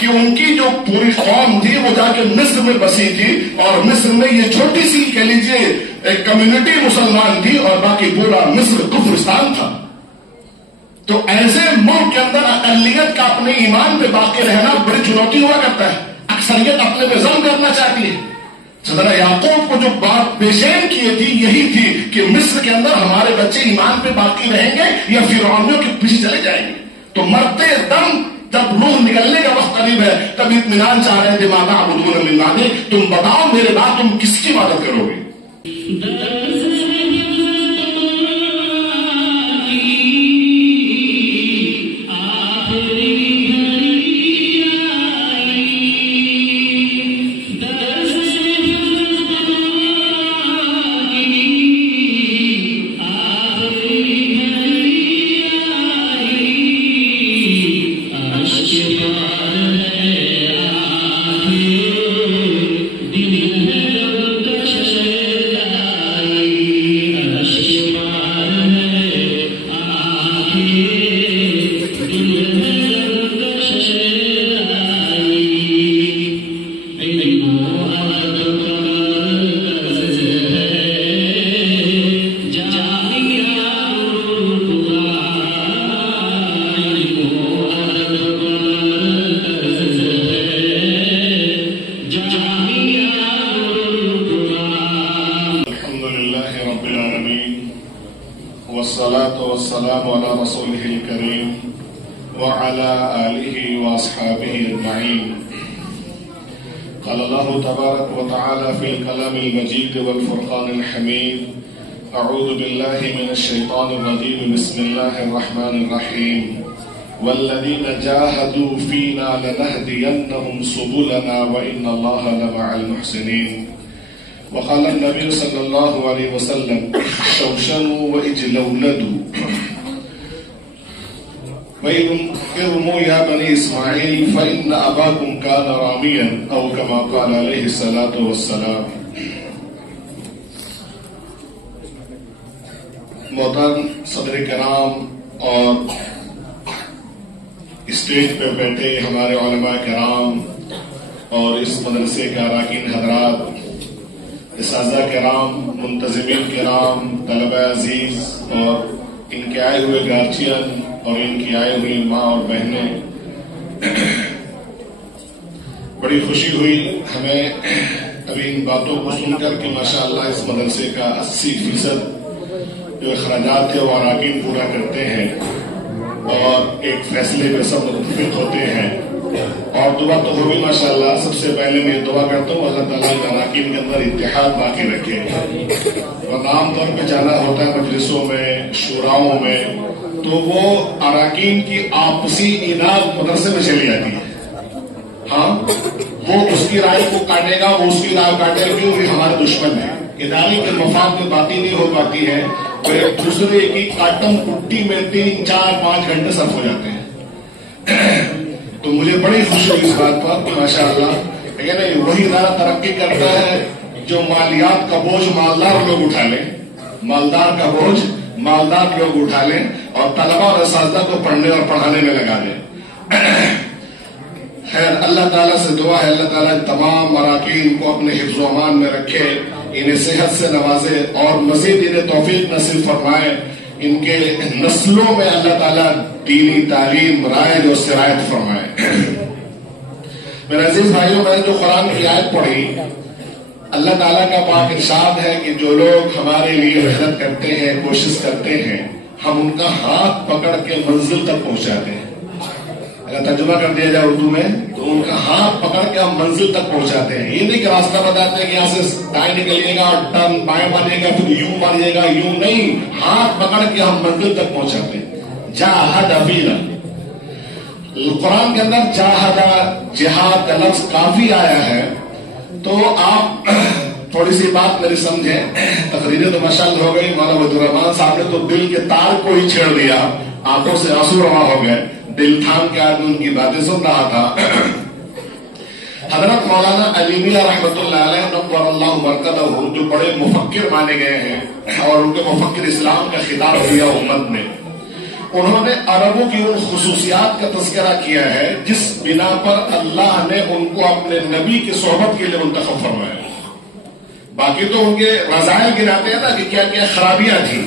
کہ ان کی جو پوری قوم تھی وہ جا کے مصر میں بسی تھی، اور مصر میں یہ چھوٹی سی کہہ لیجیے ایک کمیونٹی مسلمان تھی اور باقی پورا مصر کفرستان تھا۔ تو ایسے ملک کے اندر اقلیت کا اپنے ایمان پہ باقی رہنا بڑی چنوتی ہوا کرتا ہے، اکثریت اپنے پہ ظلم کرنا چاہتی ہے۔ حضرت یعقوب کو جو بات پیشین کی تھی یہی تھی کہ مصر کے اندر ہمارے بچے ایمان پہ باقی رہیں گے یا فرعونیوں کے پیچھے چلے جائیں گے۔ تو مرتے دم جب روح نکلنے کا وقت قریب ہے تب اطمینان چاہ رہے تھے، ما تعبدون من بعدہ، تم بتاؤ میرے بعد تم کس کی عبادت کرو گے؟ والصلاة والسلام على رسوله الكريم وعلى آله وأصحابه أجمعين. قال الله تبارك وتعالى في الكلام المجيد والفرقان الحميد: أعوذ بالله من الشيطان الرجيم، بسم الله الرحمن الرحيم. والذين جاهدوا فينا لنهدينهم سبلنا وإن الله لمع المحسنين. وقال النبي صلى الله عليه وسلم: شوشنوا واجلولدوا وارموا يا بني إسماعيل فإن أباكم كان راميا، أو كما قال عليه الصلاة والسلام. محترم صدر کرام اور اسٹیج پہ بیٹھے ہمارے علماء کرام اور اس مدرسے کے اراکین حضرات، اساتذہ کرام، منتظمین کرام، طلبہ عزیز اور ان کے آئے ہوئے گارجین اور ان کی آئے ہوئی ماں اور بہنیں، بڑی خوشی ہوئی ہمیں ابھی ان باتوں کو سن کر کہ ماشاءاللہ اس مدرسے کا 80% جو اخراجات ہے وہ اراکین پورا کرتے ہیں اور ایک فیصلے پہ سب متفق ہوتے ہیں، اور دعا تو ہوگی ماشاءاللہ. سب سے پہلے میں دعا کرتا ہوں اللہ تعالیٰ اراکین کے اندر اتحاد باقی رکھے. اور عام طور پہ جانا ہوتا ہے مجلسوں میں، شوراؤں میں، تو وہ اراکین کی آپسی اناد مدرسے میں چلی جاتی ہے. ہاں، وہ اس کی رائے کو کاٹے گا، وہ اس کی رائے کاٹے گا، کیوں؟ وہ ہمارے دشمن ہیں. ادارے کے مفاد میں باتیں نہیں ہو پاتی ہے، تو ایک دوسرے کی کاٹم کٹی میں 3، 4، 5 گھنٹے صرف ہو جاتے ہیں. تو مجھے بڑی خوشی ہوئی اس بات پر کہ ماشاءاللہ لیکن وہی ادارہ ترقی کرتا ہے جو مالیات کا بوجھ مالدار لوگ اٹھا لیں، مالدار کا بوجھ مالدار لوگ اٹھا لیں اور طلبہ اور اساتذہ کو پڑھنے اور پڑھانے میں لگا دیں. خیر، اللہ تعالیٰ سے دعا ہے اللہ تعالیٰ تمام اراکین کو اپنے حفظ و امان میں رکھے، انہیں صحت سے نوازے اور مزید انہیں توفیق نصیب فرمائے. ان کے نسلوں میں اللہ تعالیٰ دینی تعلیم رائج اور سرایت فرمائے. میرے عزیز بھائیوں، میں نے جو قرآن کی آیت پڑھی، اللہ تعالیٰ کا پاک ارشاد ہے کہ جو لوگ ہمارے لیے محنت کرتے ہیں، کوشش کرتے ہیں، ہم ان کا ہاتھ پکڑ کے منزل تک پہنچاتے ہیں. اگر ترجمہ کر دیا جائے اردو میں تو ان کا ہاتھ پکڑ کے ہم منزل تک پہنچاتے ہیں. یہ نہیں کہ راستہ بتاتے ہیں کہ یہاں سے دائیں نکلیے گا اور ٹرن بائیں ماریے گا پھر یوں ماریے گا، یوں نہیں، ہاتھ پکڑ کے ہم منزل تک پہنچاتے ہیں. جاہد فینا، قرآن کے اندر جاہد جہاد کا لفظ کافی آیا ہے. تو آپ تھوڑی سی بات میری سمجھیں. تقریریں تو ماشاءاللہ ہو گئی، مولانا عبد الرحمان صاحب نے تو دل کے تار کو ہی چھیڑ دیا، آنکھوں سے آنسو رواں ہو گئے، دل تھام کے آدمی ان کی باتیں سن رہا تھا. حضرت مولانا علی میاں رحمۃ اللہ علیہ نور اللہ مرکزہ، جو بڑے مفکر مانے گئے ہیں اور ان کے مفکر اسلام کا خطاب دیا امت نے، انہوں نے عربوں کی ان خصوصیات کا تذکرہ کیا ہے جس بنا پر اللہ نے ان کو اپنے نبی کی صحبت کے لیے منتخب فرمایا. باقی تو ان کے رضائل گناتے ہیں نا کہ کیا کیا خرابیاں تھیں.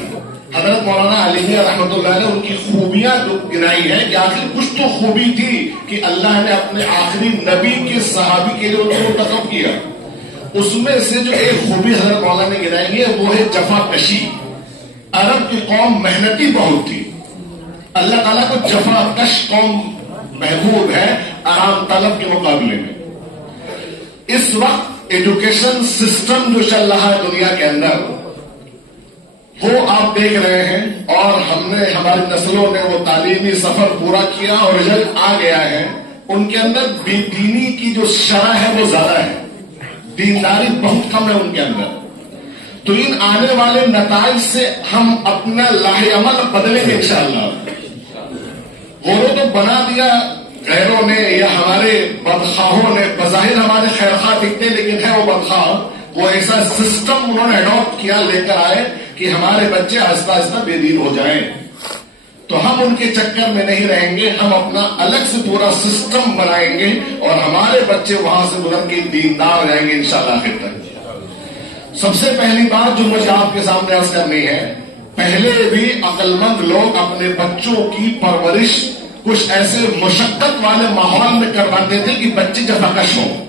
حضرت مولانا علی میاں رحمۃ اللہ نے ان کی خوبیاں گنائی ہے کہ آخر کچھ تو خوبی تھی کہ اللہ نے اپنے آخری نبی کے صحابی کے لیے ان کو منتخب کیا. اس میں سے جو ایک خوبی حضرت مولانا نے گنائی ہے وہ ہے جفا کشی. عرب کی قوم محنتی بہت تھی. اللہ تعالیٰ کو جفا کش قوم محبوب ہے آرام طلب کے مقابلے میں. اس وقت ایجوکیشن سسٹم جو چل رہا ہے دنیا کے اندر وہ آپ دیکھ رہے ہیں، اور ہم نے ہماری نسلوں نے وہ تعلیمی سفر پورا کیا اور رزلٹ آ گیا ہے. ان کے اندر بے دینی کی جو شرح ہے وہ زیادہ ہے، دینداری بہت کم ہے ان کے اندر. تو ان آنے والے نتائج سے ہم اپنا لاہ عمل بدلیں گے انشاءاللہ. غوروں تو بنا دیا غیروں نے یا ہمارے بدخواہوں نے، بظاہر ہمارے خیرخواہ دکھتے لیکن ہے وہ بدخواہ. وہ ایسا سسٹم انہوں نے اڈاپٹ کیا، لے کر آئے کہ ہمارے بچے آہستہ آہستہ بے دین ہو جائیں. تو ہم ان کے چکر میں نہیں رہیں گے، ہم اپنا الگ سے پورا سسٹم بنائیں گے اور ہمارے بچے وہاں سے گزر کے دیندار ہو جائیں گے انشاءاللہ آخر تک. سب سے پہلی بات جو مجھے آپ کے سامنے عرض کرنی ہے، پہلے بھی عقل مند لوگ اپنے بچوں کی پرورش کچھ ایسے مشقت والے ماحول میں کرواتے تھے کہ بچے جفاکش ہوں.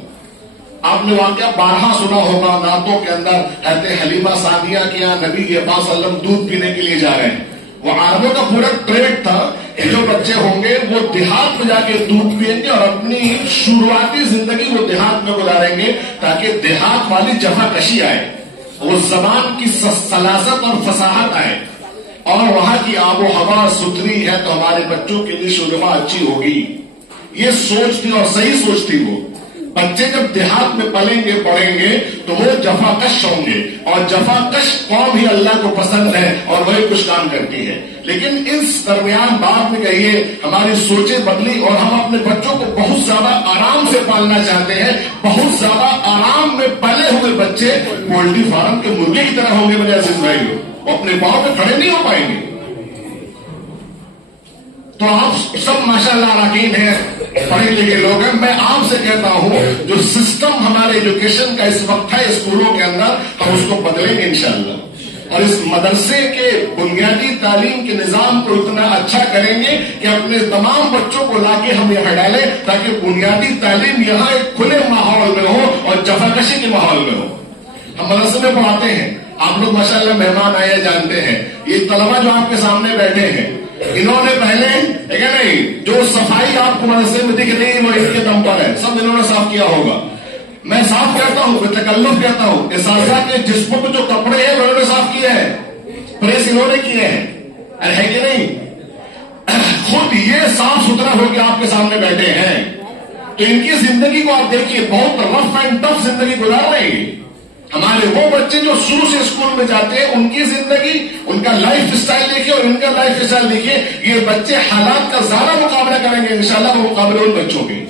آپ نے واقعہ بارہا سنا ہوگا نعتوں کے اندر، حضرت حلیمہ سعدیہ کے یہاں نبی صلی اللہ علیہ وسلم دودھ پینے کے لیے جا رہے ہیں. وہ عربوں کا پورا ٹریڈ تھا کہ جو بچے ہوں گے وہ دیہات میں جا کے دودھ پئیں گے اور اپنی شروعاتی زندگی وہ دیہات میں گزاریں گے تاکہ دیہات والی جفا کشی آئے، وہ زبان کی سلاست اور فصاحت آئے، اور وہاں کی آب و ہوا ستھری ہے تو ہمارے بچوں کے لیے شورما اچھی ہوگی. یہ سوچ تھی اور صحیح سوچ تھی. وہ بچے جب دیہات میں پلیں گے پڑھیں گے تو وہ جفاکش ہوں گے، اور جفاکش قوم ہی اللہ کو پسند ہے اور وہی کچھ کام کرتی ہے. لیکن اس درمیان بعد میں کہیے ہماری سوچیں بدلی اور ہم اپنے بچوں کو بہت زیادہ آرام سے پالنا چاہتے ہیں. بہت زیادہ آرام میں پلے ہوئے بچے پولٹری فارم کے مرغے کی طرح ہوں گے. میرے عزیز بھائی، وہ اپنے پاؤں پہ کھڑے نہیں ہو پائیں گے. تو آپ سب ماشاءاللہ اراکین ہیں، پڑھے لکھے لوگ ہیں. میں آپ سے کہتا ہوں جو سسٹم ہمارے ایجوکیشن کا اس وقت ہے اسکولوں کے اندر، ہم اس کو بدلیں گے انشاءاللہ، اور اس مدرسے کے بنیادی تعلیم کے نظام کو اتنا اچھا کریں گے کہ اپنے تمام بچوں کو لا کے ہم یہاں ڈالیں تاکہ بنیادی تعلیم یہاں ایک کھلے ماحول میں ہو اور جفاکشی کے ماحول میں ہو. ہم مدرسے میں پڑھاتے ہیں، آپ لوگ ماشاءاللہ مہمان آئے جانتے ہیں. یہ طلبہ جو آپ کے سامنے بیٹھے ہیں انہوں نے پہلے نہیں جو صفائی آپ کو مدرسے میں دکھ رہی ہے وہ ان کے دم پر ہے، سب انہوں نے صاف کیا ہوگا. میں صاف کہتا ہوں، میں تکلف کہتا ہوں، اساتذہ کے جسموں پہ جو کپڑے ہیں انہوں نے صاف کیا ہے، پریس انہوں نے کیے ہیں، ہے کہ نہیں؟ خود یہ صاف ستھرا ہو کے آپ کے سامنے بیٹھے ہیں تو ان کی زندگی کو آپ دیکھیے، بہت رف اینڈ ٹف زندگی گزار رہے ہیں. ہمارے وہ بچے جو شروع سے اسکول میں جاتے ہیں ان کی زندگی، ان کا لائف اسٹائل دیکھیے اور ان کا لائف اسٹائل دیکھیے. یہ بچے حالات کا زیادہ مقابلہ کریں گے انشاءاللہ وہ مقابلے ان بچوں کے.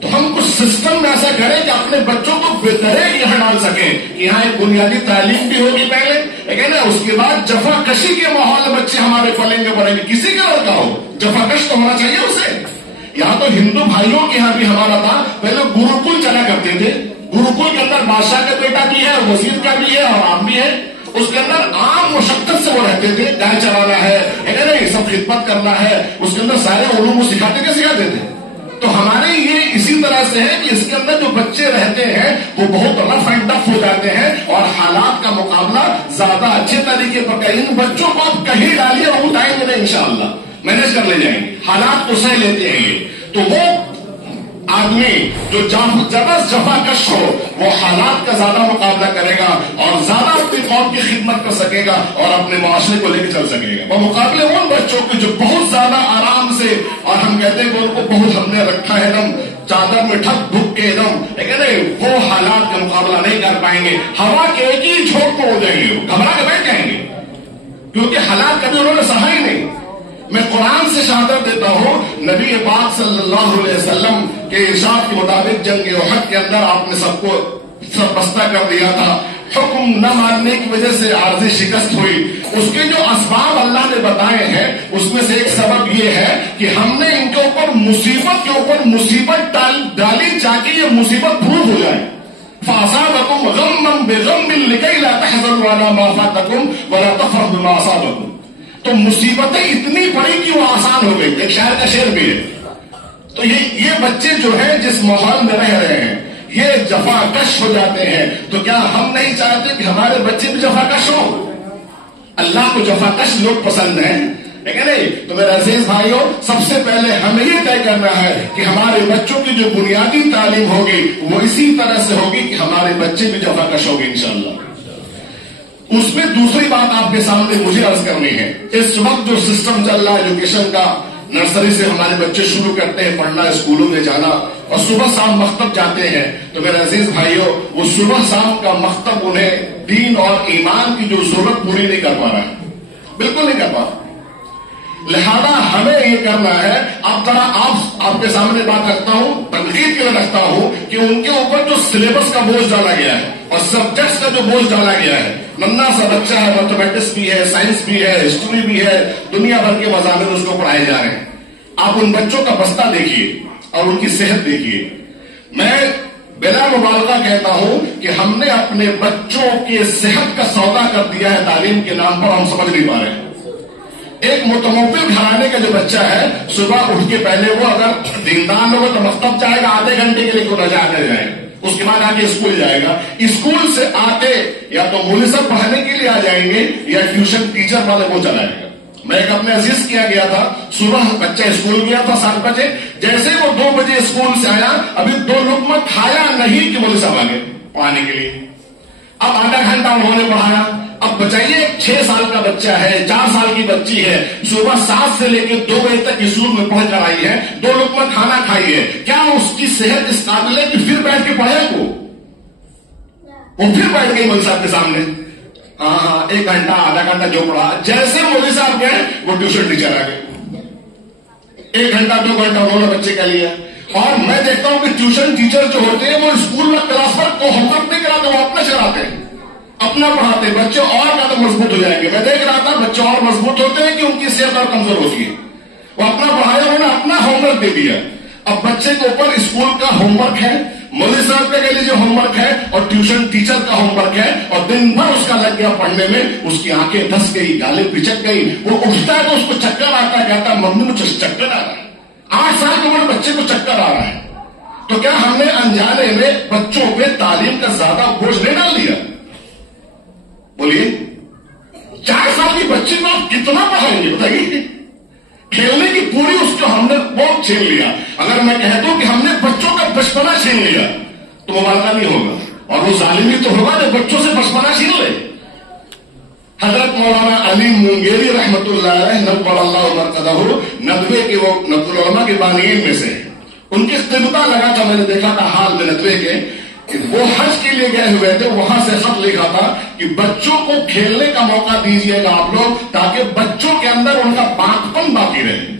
تو ہم کچھ سسٹم میں ایسا کریں کہ اپنے بچوں کو بہترین یہاں ڈال سکیں کہ یہاں ایک بنیادی تعلیم بھی ہوگی پہلے، لیکن نا اس کے بعد جفا کشی کے ماحول میں بچے ہمارے پلیں گے پڑیں گے. کسی کا لڑکا ہو جفا کش تو ہونا چاہیے اسے. یہاں تو ہندو بھائیوں کے یہاں بھی ہمارا تھا، پہلے گروکل چلا کرتے تھے. گروکل کے اندر بادشاہ کا بیٹا بھی ہے، وزیر کا بھی ہے اور عام بھی ہے. اس کے اندر عام مشقت سے وہ رہتے تھے، گائے چلانا ہے نہیں، سب خدمت کرنا ہے. اس کے اندر سارے علوم سکھاتے تھے. تو ہمارے یہ اسی طرح سے ہے کہ اس کے اندر جو بچے رہتے ہیں وہ بہت رف اینڈ ٹف ہو جاتے ہیں اور حالات کا مقابلہ زیادہ اچھے طریقے پر کریں. ان بچوں کو آپ کہیں ڈالیے اور اٹھائیں گے نہیں انشاءاللہ، مینج کر لے جائیں گے. حالات کو سہ لیتے ہیں یہ. تو وہ آدمی جو زیادہ جفاکش ہو وہ حالات کا زیادہ مقابلہ کرے گا اور زیادہ اپنی قوم کی خدمت کر سکے گا اور اپنے معاشرے کو لے کے چل سکے گا. اور مقابلے ان بچوں کے جو بہت زیادہ آرام سے، اور ہم کہتے ہیں کہ ان کو بہت ہم نے رکھا ہے دم چادر میں ٹھک بھک کے دم، لیکن وہ حالات کا مقابلہ نہیں کر پائیں گے. ہوا کے ایک ہی جھونک کو ہو جائیں گے، گھبرا کے بیٹھ جائیں گے کیونکہ حالات کبھی انہوں نے سہا ہی نہیں. میں قرآن سے شہادت دیتا ہوں، نبی پاک صلی اللہ علیہ وسلم کے ارشاد کے مطابق جنگ احد کے اندر آپ نے سب کو سربستہ کر دیا تھا. حکم نہ ماننے کی وجہ سے عارضی شکست ہوئی، اس کے جو اسباب اللہ نے بتائے ہیں اس میں سے ایک سبب یہ ہے کہ ہم نے ان کے اوپر مصیبت کے اوپر مصیبت ڈالی تاکہ یہ مصیبت دور ہو جائے. فَأَصَابَكُمْ غَمًّا بِغَمٍّ لِكَيْ لَا تَحْزَنُوا عَلَىٰ مَا فَاتَكُمْ وَلَا تَفْرَحُوا بِمَا أَصَابَكُمْ. تو مصیبتیں اتنی پڑی کہ وہ آسان ہو گئی. ایک شاعر کا شعر بھی ہے. تو یہ بچے جو ہیں جس ماحول میں رہ رہے ہیں یہ جفا کش ہو جاتے ہیں. تو کیا ہم نہیں چاہتے کہ ہمارے بچے بھی جفا کش ہوں؟ اللہ کو جفا کش لوگ پسند ہیں، لیکن نہیں. تو میرے عزیز بھائیوں، سب سے پہلے ہمیں یہ طے کرنا ہے کہ ہمارے بچوں کی جو بنیادی تعلیم ہوگی وہ اسی طرح سے ہوگی کہ ہمارے بچے بھی جفا کش ہوگی انشاءاللہ. اس میں دوسری بات آپ کے سامنے مجھے عرض کرنی ہے. اس وقت جو سسٹم چل رہا ہے ایجوکیشن کا، نرسری سے ہمارے بچے شروع کرتے ہیں پڑھنا، اسکولوں میں جانا اور صبح شام مکتب جاتے ہیں. تو میرے عزیز بھائیوں، وہ صبح شام کا مکتب انہیں دین اور ایمان کی جو ضرورت پوری نہیں کر پا رہا ہے، بالکل نہیں کر پا رہا. لہذا ہمیں یہ کرنا ہے. اب ذرا آپ کے سامنے بات رکھتا ہوں، تنقید کے لیے رکھتا ہوں کہ ان کے اوپر جو سلیبس کا بوجھ ڈالا گیا ہے اور سبجیکٹس کا جو بوجھ ڈالا گیا ہے، ننا سا بچہ ہے، میتھمیٹکس بھی ہے، سائنس بھی ہے، ہسٹری بھی ہے، دنیا بھر کے مضامین اس کو پڑھائے جا رہے ہیں. آپ ان بچوں کا بستہ دیکھیے اور ان کی صحت دیکھیے. میں بلا مبالغہ کہتا ہوں کہ ہم نے اپنے بچوں کے صحت کا سودا کر دیا ہے تعلیم کے نام پر، ہم سمجھ نہیں پا رہے ہیں. ایک متمول گھرانے کا جو بچہ ہے، صبح اٹھ کے پہلے وہ اگر دیندار ہوگا تو مکتب جائے گا، آدھے گھنٹے کے لیے کو رجا کر جائے گا، اس کے بعد آ کے اسکول جائے گا. اسکول سے آتے یا تو مولوی صاحب پڑھانے کے لیے آ جائیں گے یا ٹیوشن ٹیچر والے وہ چلائے گا. میں ایک اپنے عزیز کیا گیا تھا، صبح بچہ اسکول گیا تھا 7 بجے، جیسے وہ 2 بجے اسکول سے آیا، ابھی 2 لقمہ کھایا نہیں کہ مولوی صاحب آگے پڑھانے کے لیے. اب آدھا گھنٹہ انہوں نے پڑھایا. اب بچائیے 6 سال کا بچہ ہے، 4 سال کی بچی ہے، صبح 7 سے لے کے 2 بجے تک اسکول میں پڑھ کر آئی ہے، 2 لقمہ کھانا کھائی ہے. کیا اس کی صحت اس قابل ہے کہ پھر بیٹھ کے پڑھے کو؟ وہ پھر بیٹھ گئی مولوی صاحب کے سامنے، ہاں 1 گھنٹہ آدھا گھنٹہ جو پڑھا. جیسے مولوی صاحب گئے وہ ٹیوشن ٹیچر آ گئے، 1 گھنٹہ 2 گھنٹہ انہوں نے بچے کا لیا. اور میں دیکھتا ہوں کہ ٹیوشن ٹیچر جو ہوتے ہیں وہ اسکول میں کلاس ورک کو ہوم ورک نہیں کراتے، وہ اپنا چلاتے ہیں، اپنا پڑھاتے ہیں. بچے اور زیادہ مضبوط ہو جائیں گے. میں دیکھ رہا تھا بچے اور مضبوط ہوتے ہیں کہ ان کی صحت اور کمزور ہوتی ہے. وہ اپنا پڑھایا، انہوں نے اپنا ہوم ورک دے دیا. اب بچے کے اوپر اسکول کا ہوم ورک ہے، مولوی صاحب کا کہہ لیجیے ہوم ورک ہے اور ٹیوشن ٹیچر کا ہوم ورک ہے، اور دن بھر اس کا لگ گیا پڑھنے میں. اس کی آنکھیں دھس گئی، گالیں پچک گئی. وہ اٹھتا ہے تو اس کو چکر آتا ہے، کہتا ہے ممی مجھے چکر آ رہا ہے. 8 سال کی عمر بچے کو چکر آ رہا ہے. تو کیا ہم نے انجانے میں بچوں پہ تعلیم کا زیادہ بوجھ نہیں ڈال دیا؟ بولیے 4 سال کی بچی کو آپ کتنا پڑھائیں گے بتائیے؟ کھیلنے کی پوری اس کو ہم نے بہت چھین لیا. اگر میں کہہ دوں کہ ہم نے بچوں کا بچپنا چھین لیا تو مبالغہ نہیں ہوگا، اور وہ ظالمی تو ہوگا جو بچوں سے بچپنا چھین لے. حضرت مولانا علی مونگیری رحمت اللہ علیہ نور اللہ مرقدہ ندوے کے، وہ ندوۃ العلماء کے بانیین میں سے، ان کے استفتاء لگا تھا، میں نے دیکھا تھا حال میں ندوے کے، وہ حج کے لیے گئے ہوئے تھے، وہاں سے خط لکھا تھا کہ بچوں کو کھیلنے کا موقع دیجیے گا آپ لوگ، تاکہ بچوں کے اندر ان کا باقپن باقی رہے.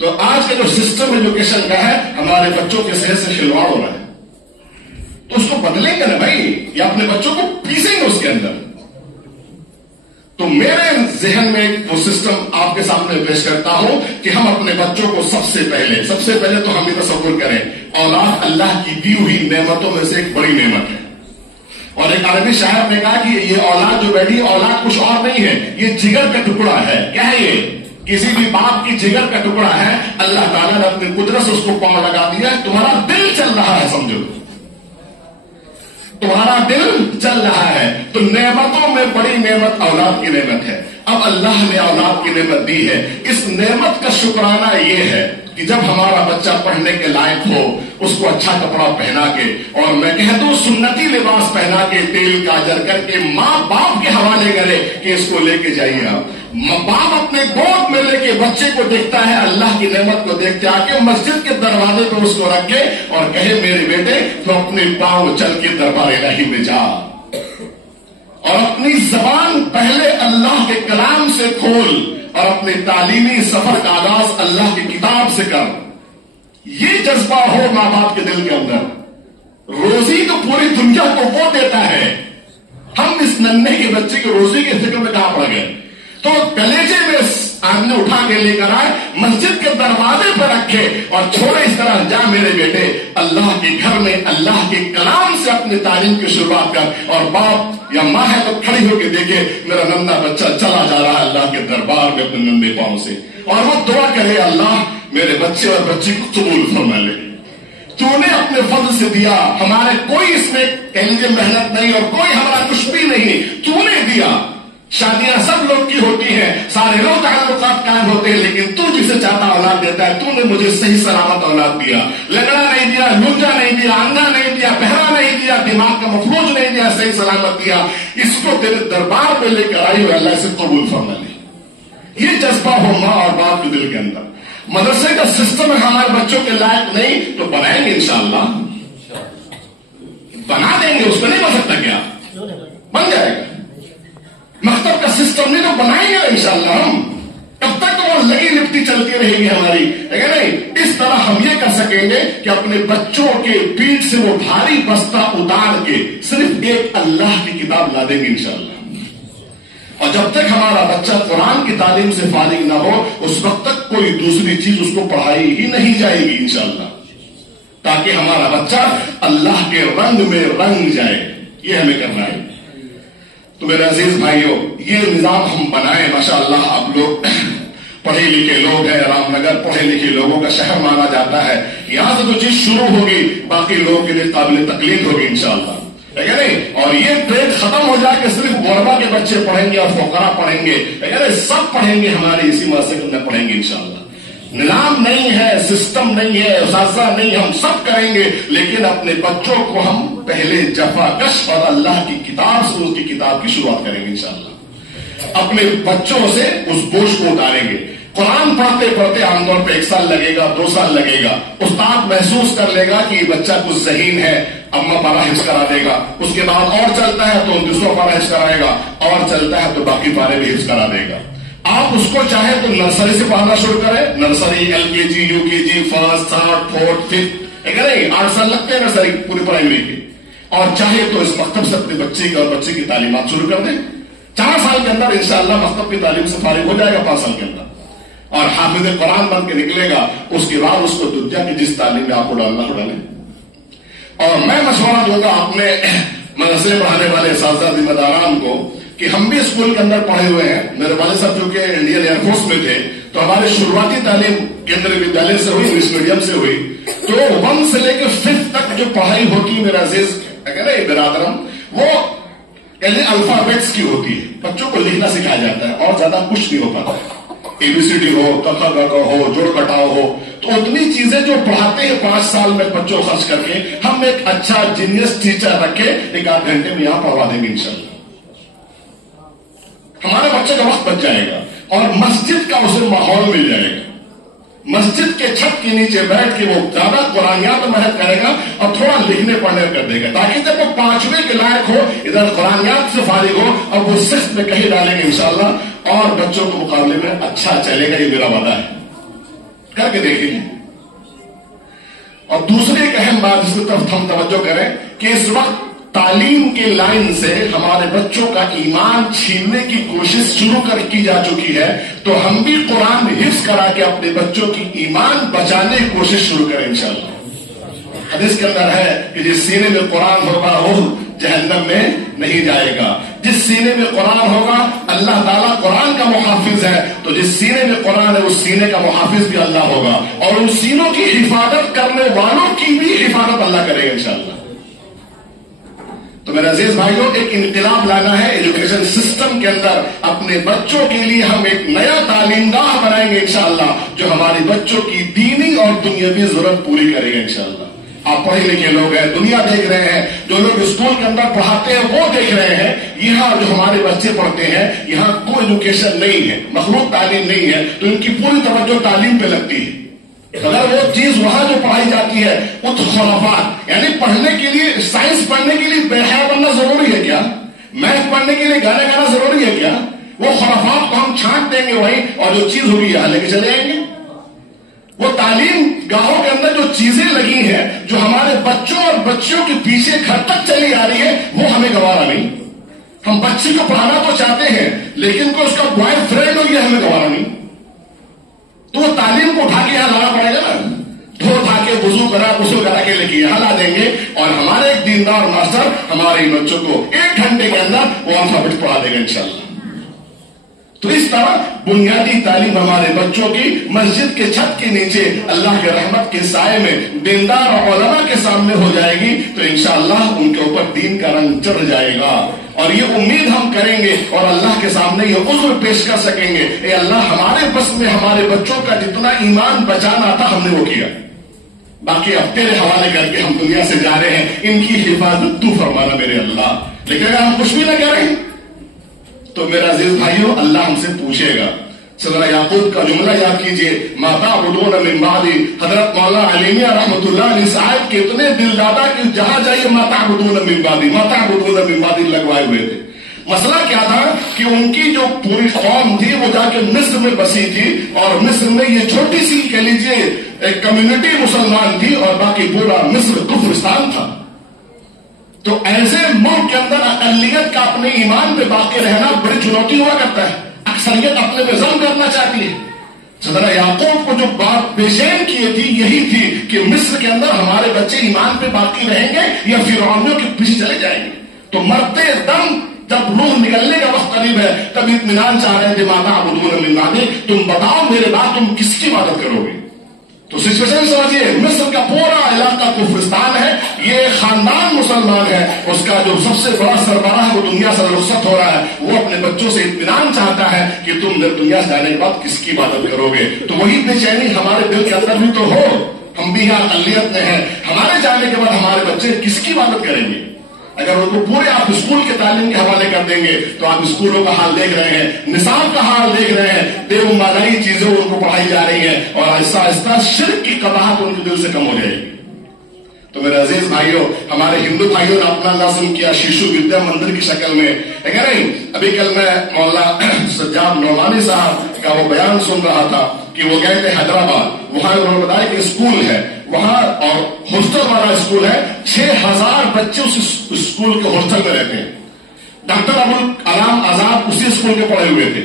تو آج کا جو سسٹم ایجوکیشن کا ہے، ہمارے بچوں کے صحت سے کھلواڑ ہو رہا ہے. تو اس کو بدلیں گے نا بھائی، یا اپنے بچوں کو پیسیں گے اس کے اندر. تو میرے ذہن میں وہ سسٹم آپ کے سامنے پیش کرتا ہوں کہ ہم اپنے بچوں کو سب سے پہلے تو ہم یہ تصور کریں، اولاد اللہ کی دی ہوئی نعمتوں میں سے ایک بڑی نعمت ہے. اور ایک عربی شاعر نے کہا کہ یہ اولاد جو بیٹھی، اولاد کچھ اور نہیں ہے، یہ جگر کا ٹکڑا ہے. کیا ہے یہ؟ کسی بھی باپ کی جگر کا ٹکڑا ہے. اللہ تعالیٰ نے اپنی قدرت سے اس کو پاؤں لگا دیا. تمہارا دل چل رہا ہے، سمجھو تمہارا دل چل رہا ہے. تو نعمتوں میں بڑی نعمت اولاد کی نعمت ہے. اب اللہ نے اولاد کی نعمت دی ہے. اس نعمت کا شکرانہ یہ ہے کہ جب ہمارا بچہ پڑھنے کے لائق ہو، اس کو اچھا کپڑا پہنا کے، اور میں کہہ دوں سنتی لباس پہنا کے، تیل کاجل کر کے، ماں باپ کے حوالے کرے کہ اس کو لے کے جائیے. آپ باپ اپنے گود میں لے کے بچے کو دیکھتا ہے، اللہ کی نعمت کو دیکھتے آ کے مسجد کے دروازے پہ اس کو رکھے اور کہے میرے بیٹے تو اپنے پاؤں چل کے دربار الہی میں جا، اور اپنی زبان پہلے اللہ کے کلام سے کھول، اور اپنے تعلیمی سفر کا آغاز اللہ کی کتاب سے کر. یہ جذبہ ہو ماں باپ کے دل کے اندر روزی تو پوری دنیا کو وہ دیتا ہے، ہم اس ننھے کے بچے کی روزی کی فکر میں کہاں پڑ گئے؟ تو کلیجے میں آدمی اٹھا کے لے کر آئے، مسجد کے دروازے پر رکھے اور چھوڑے اس طرح، جا میرے بیٹے اللہ کے گھر میں اللہ کے کلام سے اپنی تعلیم کی شروعات کر، اور باپ یا ماں ہے تو کھڑی ہو کے دیکھے میرا ننھا بچہ چلا جا رہا ہے اللہ کے دربار میں اپنے ننھے پاؤں سے، اور وہ دعا کرے اللہ میرے بچے اور بچی کو قبول فرما لے، تو نے اپنے فضل سے دیا، ہمارے کوئی اس میں کہہ لیجیے محنت نہیں اور کوئی ہمارا کچھ بھی نہیں، تو نے دیا۔ شادیاں سب لوگ کی ہوتی ہیں، سارے لوگ تعلقات قائم ہوتے ہیں، لیکن تو جسے چاہتا اولاد دیتا ہے، تو نے مجھے صحیح سلامت اولاد دیا، لگڑا نہیں دیا، لنجا نہیں دیا، اندھا نہیں دیا، بہرا نہیں دیا، دماغ کا مفلوج نہیں دیا، صحیح سلامت دیا، اس کو تیرے دربار پہ لے کر آئی اور اللہ سے قبول فرما لے۔ یہ جذبہ ہو ماں اور باپ کے دل کے اندر۔ مدرسے کا سسٹم ہے ہمارے بچوں کے لائق نہیں تو بنائیں گے انشاءاللہ، بنا دیں گے، اس میں نہیں بن سکتا کیا؟ بن جائے گا۔ مکتب کا سسٹم نہیں تو بنائیں گے انشاءاللہ ہم، تب تک وہ لگی لپٹی چلتی رہے گی ہماری، ہے نہیں؟ اس طرح ہم یہ کر سکیں گے کہ اپنے بچوں کے پیٹھ سے وہ بھاری بستہ اتار کے صرف ایک اللہ کی کتاب لا دیں گے انشاءاللہ۔ اور جب تک ہمارا بچہ قرآن کی تعلیم سے فارغ نہ ہو اس وقت تک کوئی دوسری چیز اس کو پڑھائی ہی نہیں جائے گی انشاءاللہ، تاکہ ہمارا بچہ اللہ کے رنگ میں رنگ جائے، یہ ہمیں کرنا ہے۔ تو میرے عزیز بھائیوں، یہ نظام ہم بنائیں، ماشاءاللہ آپ لوگ پڑھے لکھے لوگ ہیں، رام نگر پڑھے لکھے لوگوں کا شہر مانا جاتا ہے، یہاں سے تو چیز شروع ہوگی باقی لوگوں کے لیے قابل تقلید ہوگی انشاءاللہ، ہے کہ نہیں؟ اور یہ ٹرینڈ ختم ہو جائے کہ صرف غربا کے بچے پڑھیں گے اور فقراء پڑھیں گے، ہے کہ نہیں؟ سب پڑھیں گے، ہمارے اسی مدرسے میں پڑھیں گے انشاءاللہ۔ نظام نہیں ہے، سسٹم نہیں ہے، اساتذہ نہیں، ہم سب کریں گے، لیکن اپنے بچوں کو ہم پہلے جفا کش اور اللہ کی کتاب سے اس کی کتاب کی شروعات کریں گے انشاءاللہ۔ اپنے بچوں سے اس بوجھ کو اتاریں گے۔ قرآن پڑھتے پڑھتے عام طور پہ 1 سال لگے گا، 2 سال لگے گا، استاد محسوس کر لے گا کہ یہ بچہ کچھ ذہین ہے، اما پارا حفظ کرا دے گا، اس کے بعد اور چلتا ہے تو 200 پارا حفظ کرائے گا، اور چلتا ہے تو باقی پارے بھی حفظ کرا دے گا۔ آپ اس کو چاہے تو نرسری سے پڑھنا شروع کریں، nursery, LKG، UKG، first, third, fourth, fifth, ہے نہیں؟ 8 سال لگتے ہیں نرسری پوری پرائمری کے، اور چاہے تو اس مکتب سے اپنے بچے کی اور بچے کی تعلیمات شروع کر دیں، 4 سال کے اندر انشاءاللہ مکتب کی تعلیم سے فارغ ہو جائے گا، 5 سال کے اندر، اور حافظ قرآن بن کے نکلے گا۔ اس کے بعد اس کو دنیا کی جس تعلیم میں آپ کو ڈالنا تو ڈالیں۔ اور میں مشورہ دوں گا اپنے مدرسے پڑھانے والے اساتذہ ذمہ داران کو کہ ہم بھی اسکول کے اندر پڑھے ہوئے ہیں، میرے والد صاحب جو کہ انڈین ایئر فورس میں تھے، تو ہماری شروعاتی تعلیم کیندری ودیالیہ سے ہوئی، انگلش میڈیم سے ہوئی، تو 1 سے لے کے 5 تک جو پڑھائی ہوتی ہے میرا عزیز برادرم، وہ الفابیٹس کی ہوتی ہے، بچوں کو لکھنا سکھایا جاتا ہے اور زیادہ کچھ نہیں ہو پاتا ہے، ABCD ہو، ک خ گ گھ ہو، جوڑ گھٹاؤ ہو، تو اتنی چیزیں جو پڑھاتے ہیں 5 سال میں بچوں کو خرچ کر کے، ہم ایک اچھا جینیس ٹیچر رکھے 1 گھنٹے میں یہاں پڑھوا دیں گے انشاءاللہ، ہمارے بچے کا وقت بچ جائے گا اور مسجد کا اسے ماحول مل جائے گا، مسجد کے چھت کے نیچے بیٹھ کے وہ زیادہ قرآنیات محنت کرے گا اور تھوڑا لکھنے پڑھنے کر دے گا، تاکہ جب وہ 5ویں کے لائق ہو، ادھر قرآنیات سے فارغ ہو اور وہ صرف میں کہیں ڈالیں گے انشاءاللہ، اور بچوں کے مقابلے میں اچھا چلے گا، یہ میرا وعدہ ہے، کر کے دیکھیں گے۔ اور دوسری ایک اہم بات اس کی طرف ہم توجہ کریں کہ اس وقت تعلیم کے لائن سے ہمارے بچوں کا ایمان چھیننے کی کوشش شروع کی جا چکی ہے، تو ہم بھی قرآن حفظ کرا کے اپنے بچوں کی ایمان بچانے کی کوشش شروع کریں انشاءاللہ۔ حدیث کے اندر ہے کہ جس سینے میں قرآن ہوگا وہ جہنم میں نہیں جائے گا، جس سینے میں قرآن ہوگا اللہ تعالیٰ قرآن کا محافظ ہے، تو جس سینے میں قرآن ہے اس سینے کا محافظ بھی اللہ ہوگا، اور ان سینوں کی حفاظت کرنے والوں کی بھی حفاظت اللہ کرے گا انشاءاللہ۔ تو میرے عزیز بھائیوں، ایک انقلاب لانا ہے ایجوکیشن سسٹم کے اندر، اپنے بچوں کے لیے ہم ایک نیا تعلیم گاہ بنائیں گے انشاءاللہ، جو ہمارے بچوں کی دینی اور دنیاوی ضرورت پوری کرے گا انشاءاللہ۔ آپ پڑھے لکھے لوگ ہیں، دنیا دیکھ رہے ہیں، جو لوگ اسکول کے اندر پڑھاتے ہیں وہ دیکھ رہے ہیں، یہاں جو ہمارے بچے پڑھتے ہیں یہاں کوئی ایجوکیشن نہیں ہے، مخلوق تعلیم نہیں ہے، تو ان کی پوری توجہ تعلیم پہ لگتی ہے۔ اگر وہ چیز وہاں جو پڑھائی جاتی ہے خرافات، یعنی پڑھنے کے لیے، سائنس پڑھنے کے لیے بے حیا بننا ضروری ہے کیا؟ میتھ پڑھنے کے لیے گانا گانا ضروری ہے کیا؟ وہ خرافات کو ہم چھانٹ دیں گے وہیں، اور جو چیز ہوگی یہاں لے کے چلے آئیں گے۔ وہ تعلیم گاہوں کے اندر جو چیزیں لگی ہیں جو ہمارے بچوں اور بچیوں کے پیچھے گھر تک چلی آ رہی ہے، وہ ہمیں گوارا نہیں۔ ہم بچے کو پڑھانا تو چاہتے ہیں لیکن کوئی اس کا بوائے فرینڈ ہو گیا ہمیں گوارا نہیں، تو وہ تعلیم کو اٹھا کے یہاں لانا پڑے گا نا، دھو اٹھا کے وضو کرا غسل کرا کے لے کے یہاں لا دیں گے، اور ہمارے ایک دیندار ماسٹر ہمارے بچوں کو 1 گھنٹے کے اندر وہ الفابیٹ پڑھا دے گا انشاءاللہ۔ تو اس طرح بنیادی تعلیم ہمارے بچوں کی مسجد کے چھت کے نیچے اللہ کے رحمت کے سائے میں دیندار اور علماء کے سامنے ہو جائے گی تو انشاءاللہ ان کے اوپر دین کا رنگ چڑھ جائے گا، اور یہ امید ہم کریں گے اور اللہ کے سامنے یہ عذر پیش کر سکیں گے، اے اللہ ہمارے بس میں ہمارے بچوں کا جتنا ایمان بچانا تھا ہم نے وہ کیا، باقی اب تیرے حوالے کر کے ہم دنیا سے جا رہے ہیں، ان کی حفاظت تو فرمانا میرے اللہ۔ لیکن اگر ہم کچھ بھی نہ کریں تو میرا عزیز بھائیو اللہ ہم سے پوچھے گا۔ سورہ یعقوب کا جملہ یاد کیجئے، ما تعبدون من بعدی، حضرت مولانا علیمیہ رحمۃ اللہ علیہ صاحب کے اتنے دل دادا کہ جہاں جائیے ما تعبدون من بعدی، ما تعبدون من بعدی لگوائے ہوئے تھے۔ مسئلہ کیا تھا کہ ان کی جو پوری قوم تھی وہ جا کے مصر میں بسی تھی، اور مصر میں یہ چھوٹی سی کہہ لیجیے ایک کمیونٹی مسلمان تھی اور باقی پورا مصر کفرستان تھا۔ تو ایسے ملک کے اندر اقلیت کا اپنے ایمان پہ باقی رہنا بڑی چنوتی ہوا کرتا ہے، اکثریت اپنے پہ ظلم کرنا چاہتی ہے۔ صدر یعقوب کو جو بات پیشین کی تھی یہی تھی کہ مصر کے اندر ہمارے بچے ایمان پہ باقی رہیں گے یا فرعونیوں کے پیچھے چلے جائیں گے۔ تو مرتے دم جب روح نکلنے کا وقت قریب ہے تب اطمینان چاہ رہے تھے، ما تعبدون من بعدی، تم بتاؤ میرے بعد تم کس کی عبادت کرو گے؟ تو سچویشن سمجھیے، مصر کا پورا علاقہ کفرستان ہے، یہ خاندان مسلمان ہے، اس کا جو سب سے بڑا سربراہ وہ دنیا سے رخصت ہو رہا ہے، وہ اپنے بچوں سے اطمینان چاہتا ہے کہ تم دنیا سے جانے کے بعد کس کی عبادت کرو گے؟ تو وہی بے چینی ہمارے دل کے اندر بھی تو ہو، ہم بھی یہاں اقلیت میں ہیں، ہمارے جانے کے بعد ہمارے بچے کس کی عبادت کریں گے؟ اگر ان کو پورے آپ اسکول کے تعلیم کے حوالے کر دیں گے تو آپ اسکولوں کا حال دیکھ رہے ہیں، نصاب کا حال دیکھ رہے ہیں، بے معنی چیزیں ان کو پڑھائی جا رہی ہیں، اور آہستہ آہستہ شرک کی قباحت ان کے دل سے کم ہو جائے گی۔ تو میرے عزیز بھائیوں، ہمارے ہندو بھائیوں نے اپنا نظم کیا شیشو ودیا مندر کی شکل میں، لیکن نہیں، ابھی کل میں مولانا سجاد نعمانی صاحب کا وہ بیان سن رہا تھا کہ وہ گئے تھے حیدرآباد، وہاں انہوں نے بتایا کہ اسکول ہے وہاں اور ہاسٹل والا اسکول ہے، 6000 بچے اس اسکول کے ہاسٹل میں رہتے ہیں۔ ڈاکٹر ابوالکلام آزاد اسی اسکول کے پڑھے ہوئے تھے۔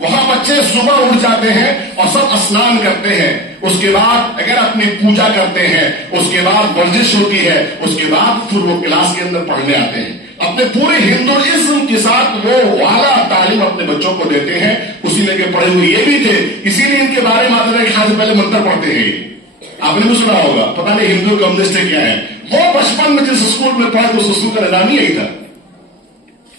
وہاں بچے صبح اٹھ جاتے ہیں اور سب اسنان کرتے ہیں، اس کے بعد اگر اپنی پوجا کرتے ہیں، اس کے بعد ورزش ہوتی ہے، اس کے بعد پھر وہ کلاس کے اندر پڑھنے آتے ہیں، اپنے پورے ہندوازم کے ساتھ وہ اعلیٰ تعلیم اپنے بچوں کو دیتے ہیں، اسی میں کے پڑھے ہوئے یہ بھی تھے، اسی لیے ان کے بارے میں آتے ہیں کہ پہلے منتر پڑھتے ہیں، آپ نے بھی سنا ہوگا، پتہ نہیں ہندو کمیونسٹ کیا ہے، وہ بچپن میں جس اسکول میں پڑھے اس اسکول کا نظام یہی تھا۔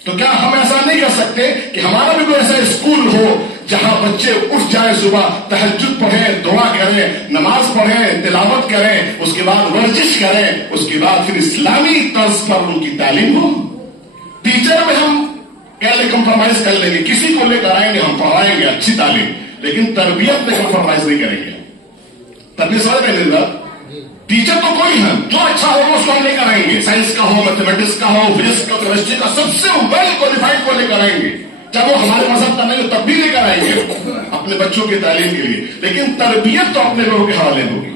تو کیا ہم ایسا نہیں کر سکتے کہ ہمارا بھی کوئی ایسا اسکول ہو جہاں بچے اٹھ جائیں، صبح تہجد پڑھیں، دعا کریں، نماز پڑھیں، تلاوت کریں، اس کے بعد ورزش کریں، اس کے بعد پھر اسلامی طرز پر ان کی تعلیم ہو؟ ٹیچر میں ہم کمپرومائز کر لیں گے، کسی کو لے کر آئیں گے، ہم پڑھائیں گے اچھی تعلیم، لیکن تربیت میں کمپرومائز نہیں کریں گے۔ تربیت سمجھ رہے ہیں؟ ٹیچر تو کوئی ہے جو اچھا ہو اس کو ہم لے کر آئیں گے، سائنس کا ہو، میتھمیٹکس کا ہو، فزکس کا، کیمسٹری کا، سب سے ویل کوالیفائڈ کو لے کر آئیں گے، جب وہ ہمارے مذہب کا نہیں ہو تب بھی لے کر آئیں گے اپنے بچوں کی تعلیم کے لیے، لیکن تربیت تو اپنے لوگوں کے حوالے ہوگی۔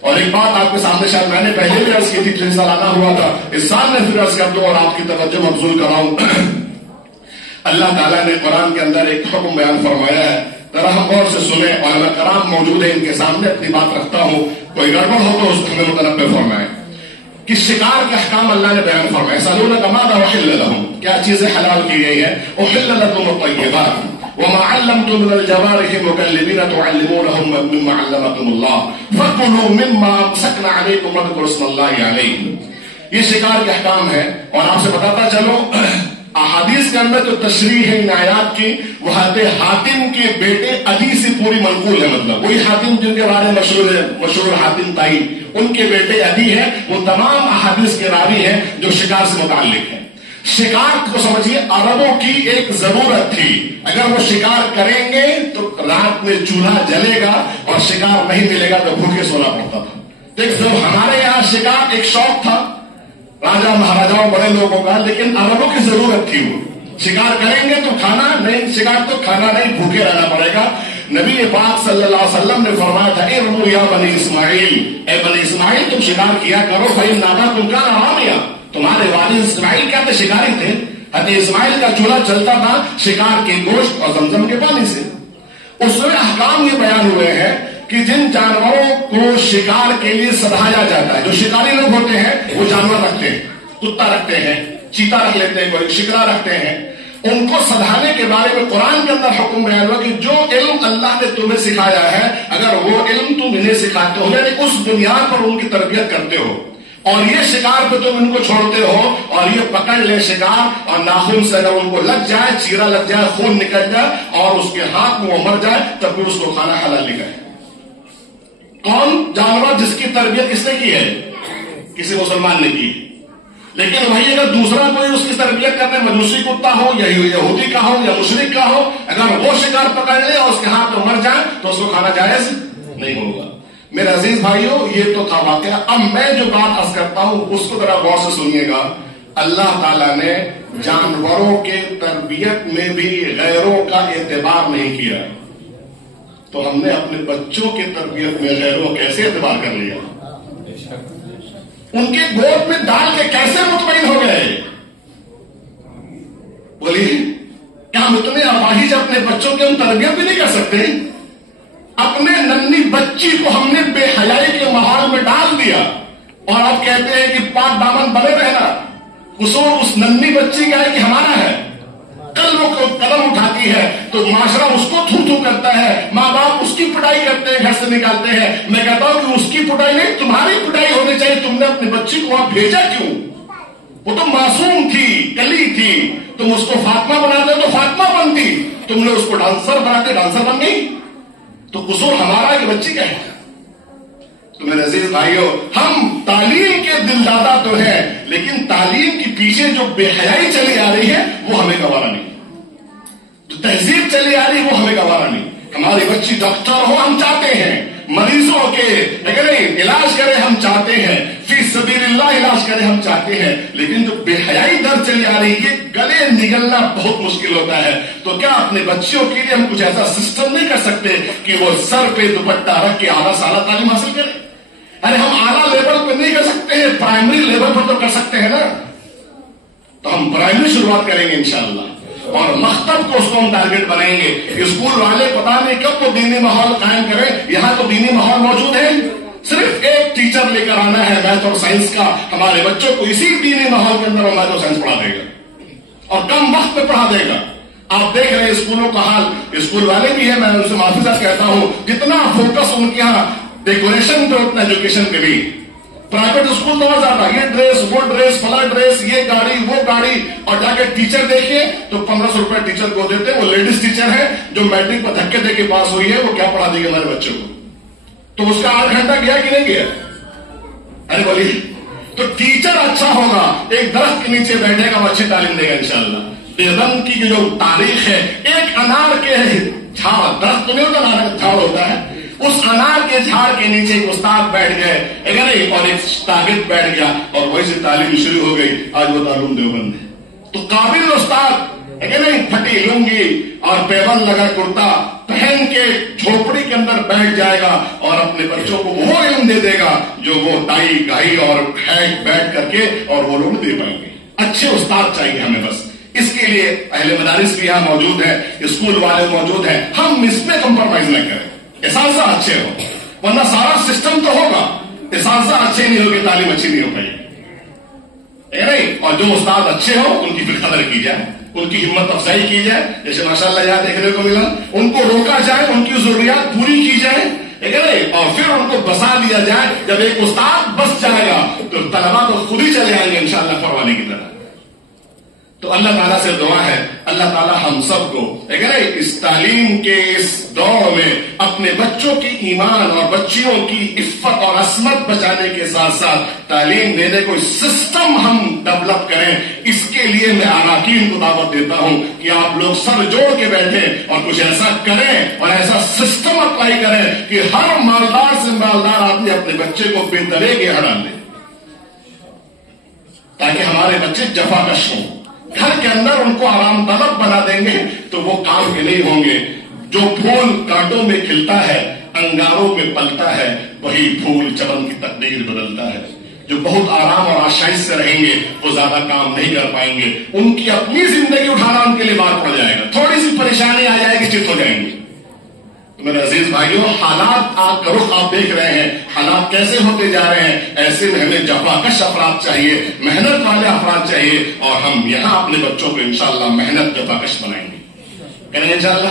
اور ایک بات آپ کے سامنے شاید میں نے پہلے بھی عرض کی تھی، پچھلے سال آنا ہوا تھا، اس سال میں پھر عرض کر دوں اور آپ کی توجہ مبذول کراؤں۔ اللہ تعالیٰ نے قرآن کے اندر ایک حکم بیان فرمایا ہے، ذرا ہم غور سے سنیں، علماء کرام موجود ہیں، ان کے سامنے اپنی بات رکھتا ہوں، کوئی گڑبڑ ہو تو اس کو ہمیں متنبہ فرمائیں کہ شکار کے احکام اللہ نے بیان فرمائے، یسألونک ماذا أحل لهم، کیا چیزیں حلال کی گئی ہیں، أحل لكم الطیبات وما علمتم من الجوارح مكلبين تعلمونهن مما علمكم الله فكلوا مما أمسكن عليكم واذكروا اسم الله عليه۔ یہ شکار کے احکام ہے، اور آپ سے بتاتا چلو احادیث کے اندر جو تشریح ہے ان آیات کی، وہ حضرت حاتم کے بیٹے عدی سے پوری منقول ہے، مطلب وہی حاتم جن کے بارے میں مشہور حاتم تائی، ان کے بیٹے عدی ہیں، وہ تمام احادیث کے راوی ہیں جو شکار سے متعلق ہیں۔ شکار کو سمجھیے عربوں کی ایک ضرورت تھی، اگر وہ شکار کریں گے تو رات میں چولہا جلے گا، اور شکار نہیں ملے گا تو بھوکے سونا پڑتا تھا۔ دیکھ ہمارے یہاں شکار ایک شوق تھا راجا مہاراجاؤں بڑے لوگوں کا، لیکن عربوں کی ضرورت تھی، وہ شکار کریں گے تو کھانا نہیں، شکار تو کھانا نہیں، بھوکے رہنا پڑے گا۔ نبی پاک صلی اللہ علیہ وسلم نے فرمایا تھا ارموا یا بنی اسماعیل، اے بنی اسماعیل تم شکار کیا کرو، بھائی نادا تم کا رامیا، تمہارے والد اسماعیل کیا تھے؟ شکاری تھے۔ حضرت اسماعیل کا چولہا چلتا تھا شکار کے گوشت اور زمزم کے پانی سے۔ اس میں احکام یہ بیان ہوئے ہیں کہ جن جانوروں کو شکار کے لیے سدھایا جاتا ہے، جو شکاری لوگ ہوتے ہیں وہ جانور رکھتے ہیں، کتا رکھتے ہیں، چیتا رکھ لیتے ہیں، کوئی شکرا رکھتے ہیں، ان کو سدھانے کے بارے میں قرآن کے اندر حکم بیان ہوا کہ جو علم اللہ نے تمہیں سکھایا ہے اگر وہ علم تم انہیں سکھاتے ہو، یعنی اس بنیاد پر ان کی تربیت کرتے ہو، اور یہ شکار پہ تم ان کو چھوڑتے ہو اور یہ پکڑ لے شکار اور ناخن سے اگر ان کو لگ جائے، چیرا لگ جائے، خون نکل جائے اور اس کے ہاتھ میں وہ مر جائے، تب بھی اس کو کھانا حلال نہیں کرے۔ کون جانور جس کی تربیت کس نے کی ہے؟ کسی مسلمان نے کی۔ لیکن وہی اگر دوسرا کوئی اس کی تربیت کرنے، مجوسی کتا ہو یا یہودی کا ہو یا مشرک کا ہو، اگر وہ شکار پکڑ لے اور اس کے ہاتھ میں مر جائے تو اس کو کھانا جائز نہیں ہوگا۔ میرے عزیز بھائیوں، یہ تو تھا واقعہ۔ اب میں جو بات عرض کرتا ہوں اس کو ذرا غور سے سنیے گا۔ اللہ تعالیٰ نے جانوروں کے تربیت میں بھی غیروں کا اعتبار نہیں کیا، تو ہم نے اپنے بچوں کے تربیت میں غیروں کیسے اعتبار کر لیا؟ ان کے گود میں ڈال کے کیسے مطمئن ہو گئے؟ بولیے، کیا ہم اتنے اپاہج اپنے بچوں کی ہم تربیت بھی نہیں کر سکتے؟ اپنے ننھی بچی کو ہم نے بے حیائی کے ماحول میں ڈال دیا اور اب کہتے ہیں کہ پاک دامن بنے رہنا۔ قصور اس ننھی بچی کا ہے کہ ہمارا ہے؟ کل وہ قدم اٹھاتی ہے تو معاشرہ اس کو تھو تھو کرتا ہے، ماں باپ اس کی پٹائی کرتے ہیں، گھر سے نکالتے ہیں۔ میں کہتا ہوں کہ اس کی پٹائی نہیں، تمہاری پٹائی ہونی چاہیے۔ تم نے اپنی بچی کو وہاں بھیجا کیوں؟ وہ تو معصوم تھی، کلی تھی، تم اس کو فاطمہ بناتے تو فاطمہ بنتی، تم نے اس کو ڈانسر بناتے ڈانسر بن گئی۔ تو قصور ہمارا کہ بچی کا ہے؟ تو میرے عزیز بھائیوں، ہم تعلیم کے دل دادا تو ہیں، لیکن تعلیم کے پیچھے جو بے حیائی چلی آ رہی ہے وہ ہمیں گوارا نہیں، جو تہذیب چلی آ رہی ہے وہ ہمیں گوارا نہیں۔ ہماری بچی ڈاکٹر ہو ہم چاہتے ہیں، مریضوں کے علاج کرے ہم چاہتے ہیں، فی سبیل اللہ علاج کرے ہم چاہتے ہیں، لیکن جو بے حیائی در چلی آ رہی ہے گلے نگلنا بہت مشکل ہوتا ہے۔ تو کیا اپنے بچیوں کے لیے ہم کچھ ایسا سسٹم نہیں کر سکتے کہ وہ سر پہ دوپٹہ رکھ کے اعلیٰ سے اعلیٰ تعلیم حاصل کرے؟ ارے ہم اعلیٰ لیول پہ نہیں کر سکتے ہیں، پرائمری لیول پر تو کر سکتے ہیں نا۔ تو ہم پرائمری شروعات کریں گے انشاءاللہ، اور مکتب کو اس کو ہم ٹارگیٹ بنائیں گے۔ اسکول والے پتا نہیں کب وہ دینی ماحول قائم کریں، یہاں تو دینی ماحول موجود ہے، صرف ایک ٹیچر لے کر آنا ہے میتھ اور سائنس کا، ہمارے بچوں کو اسی دینی ماحول کے اندر میتھ اور سائنس پڑھا دے گا اور کم وقت میں پڑھا دے گا۔ آپ دیکھ رہے ہیں اسکولوں کا حال، اسکول والے بھی ہیں، میں ان سے معافی کہتا ہوں، جتنا فوکس ان کے یہاں ڈیکوریشن پہ اتنا ایجوکیشن پہ بھی۔ پرائیویٹ اسکول تو زیادہ، یہ ڈریس وہ ڈریس فلاں ڈریس، یہ گاڑی وہ گاڑی، اور جا کے ٹیچر دیکھیے تو 1500 روپے ٹیچر کو دیتے ہیں۔ وہ لیڈیز ٹیچر ہے جو میٹرک پر دھکے دے کے پاس ہوئی ہے، وہ کیا پڑھا دے گی ہمارے بچوں کو؟ تو اس کا 8 گھنٹہ گیا کہ نہیں گیا؟ ارے بولیے، تو ٹیچر اچھا ہوگا، ایک درخت کے نیچے بیٹھے گا، وہ اچھی تعلیم دے گا انشاءاللہ۔ دیوبند کی جو تاریخ ہے، ایک انار کے جھاڑ، درخت نہیں ہوتا، انار کا جھاڑ ہوتا ہے، اس انار کے جھاڑ کے نیچے ایک استاد بیٹھ گئے اور ایک شاگرد بیٹھ گیا اور وہی سے تعلیم شروع ہو گئی۔ آج وہ دارالعلوم دیوبند ہے۔ تو قابل استاد پھٹی لنگی اور پیبند لگا کرتا پہن کے جھوپڑی کے اندر بیٹھ جائے گا اور اپنے بچوں کو وہ علم دے دے گا جو وہ ٹائی گائی اور ہیٹ بیٹھ کر کے اور وہ لوگ دے پائیں گے۔ اچھے استاد چاہیے ہمیں، بس اس کے لیے اہل مدارس بھی یہاں موجود ہے، اسکول والے موجود ہیں، ہم اس میں کمپرومائز نہ کریں، اساتذہ اچھے ہو، ورنہ سارا سسٹم تو ہوگا، اساتذہ اچھے نہیں ہوگی تعلیم اچھی نہیں ہو پائے گی۔ اور جو استاد اچھے ہو ان کی پھر قدر کی جائے، ان کی ہمت افزائی کی جائے، جیسے ماشاءاللہ یہاں دیکھنے کو ملا، ان کو روکا جائے، ان کی ضروریات پوری کی جائے، اور پھر ان کو بسا دیا جائے۔ جب ایک استاد بس جائے گا تو طلبا تو خود ہی چلے آئیں گے انشاءاللہ پروانے کی طرح۔ تو اللہ تعالیٰ سے دعا ہے، اللہ تعالیٰ ہم سب کو اس تعلیم کے اس دور میں اپنے بچوں کی ایمان اور بچیوں کی عفت اور عصمت بچانے کے ساتھ ساتھ تعلیم دینے کو سسٹم ہم ڈیولپ کریں۔ اس کے لیے میں اراکین کو دعوت دیتا ہوں کہ آپ لوگ سر جوڑ کے بیٹھیں اور کچھ ایسا کریں اور ایسا سسٹم اپلائی کریں کہ ہر مالدار سے مالدار آدمی اپنے بچے کو بے درے کے ہڑا لے، تاکہ ہمارے بچے جفاکش ہوں۔ گھر کے اندر ان کو آرام طلب بنا دیں گے تو وہ کام کے نہیں ہوں گے۔ جو پھول کانٹوں میں کھلتا ہے انگاروں میں پلتا ہے وہی پھول چمن کی تقدیر بدلتا ہے. جو بہت آرام اور آشائش سے رہیں گے وہ زیادہ کام نہیں کر پائیں گے. ان کی اپنی زندگی اٹھانا ان کے لیے بار پڑ جائے گا. تھوڑی سی پریشانی آ جائے گی چت ہو جائیں گے. تو میرے عزیز بھائیوں حالات کا رخ آپ دیکھ رہے ہیں حالات کیسے ہوتے جا رہے ہیں. ایسے میں ہمیں جفاکش افراد چاہیے محنت والے افراد چاہیے اور ہم یہاں اپنے بچوں کو انشاءاللہ محنت جفاکش بنائیں گے. کریں گے انشاءاللہ.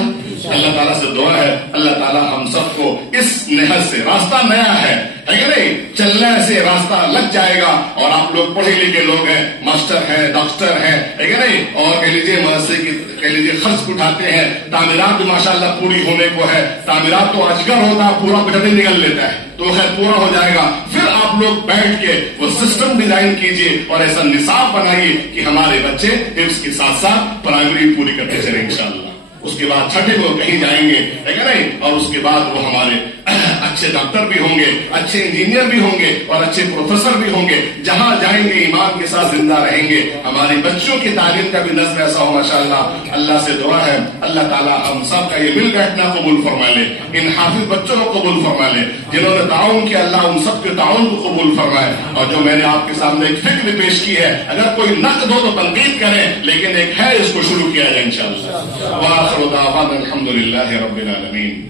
اللہ تعالیٰ سے دعا ہے اللہ تعالیٰ ہم سب کو اس نہج سے راستہ نیا ہے کہ نہیں چلنے سے راستہ لگ جائے گا. اور آپ لوگ پڑھے لکھے لوگ ہیں ماسٹر ہیں ڈاکٹر ہیں کہ نہیں اور کہہ لیجیے مدرسے کی کہہ لیجیے خرچ اٹھاتے ہیں. تعمیرات بھی ماشاءاللہ پوری ہونے کو ہے. تعمیرات تو اجگر ہوتا ہے پورا بٹن نکل لیتا ہے تو خیر پورا ہو جائے گا. پھر آپ لوگ بیٹھ کے وہ سسٹم ڈیزائن کیجیے اور ایسا نصاب بنائیے کہ ہمارے بچے حفظ کے ساتھ ساتھ پرائمری پوری کرتے چلیں انشاءاللہ. اس کے بعد چھٹے وہ کہیں جائیں گے ہے کہ نہیں اور اس کے بعد وہ ہمارے اچھے ڈاکٹر بھی ہوں گے اچھے انجینئر بھی ہوں گے اور اچھے پروفیسر بھی ہوں گے. جہاں جائیں گے ایمان کے ساتھ زندہ رہیں گے. ہمارے بچوں کی تعلیم کا بھی نظم ایسا ہو ماشاءاللہ. اللہ سے دعا ہے اللہ تعالیٰ ہم سب کا یہ مل بیٹھنا قبول فرما لے. ان حافظ بچوں کو قبول فرما لے جنہوں نے تعاون کیا اللہ ان سب کے تعاون کو قبول فرمائے. اور جو میں نے آپ کے سامنے ایک فکر پیش کی ہے اگر کوئی نقد ہو تو تنقید کریں لیکن ایک ہے اس کو شروع کیا جائے انشاءاللہ. الحمد للہ رب العالمین.